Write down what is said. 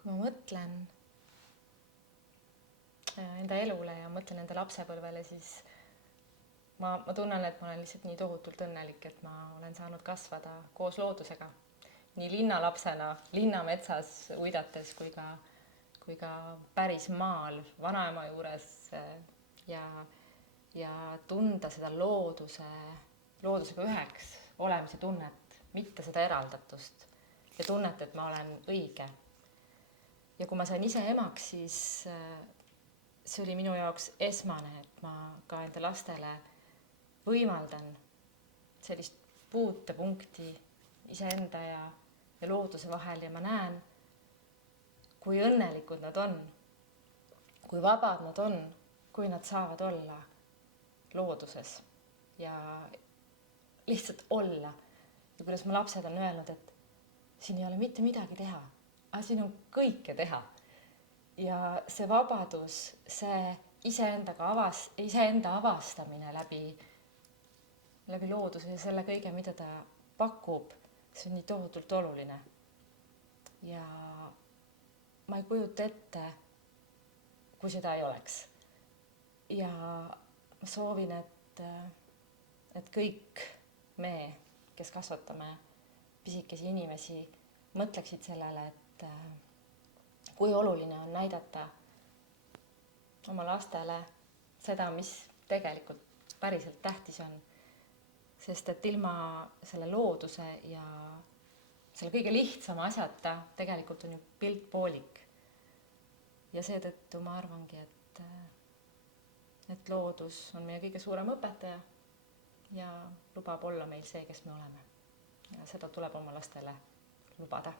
kui ma mõtlen enda elule ja mõtlen enda lapsepõlvele, siis ma tunnen, et ma olen lihtsalt nii tohutult õnnelik, et ma olen saanud kasvada koos loodusega. Nii linnalapsena, linnametsas uidates kui ka päris maal vanaema juures ja tunda seda loodusega üheks olemise tunnet, mitte seda eraldatust ja tunnet, et ma olen õige. Ja kui ma sain ise emaks, siis see oli minu jaoks esmane, et ma ka enda lastele võimaldan sellist puutepunkti iseenda ja looduse vahel ja ma näen, kui õnnelikud nad on, kui vabad nad on, kui nad saavad olla looduses ja lihtsalt olla. Ja kuidas mu lapsed on öelnud, et siin ei ole mitte midagi teha, aga siin on kõike teha. Ja see vabadus, see iseenda avastamine läbi looduse ja selle kõige, mida ta pakub, see on nii tohutult oluline. Ja ma ei kujuta ette, kui seda ei oleks. Ja ma soovin, et kõik me, kes kasvatame pisikesi inimesi, mõtleksid sellele, et kui oluline on näidata oma lastele seda, mis tegelikult päriselt tähtis on. Sest et ilma selle looduse ja selle kõige lihtsama asjata tegelikult on ju pilt poolik. Ja seetõttu ma arvangi, et loodus on meie kõige suurem õpetaja ja lubab olla meil see, kes me oleme. Ja seda tuleb oma lastele lubada.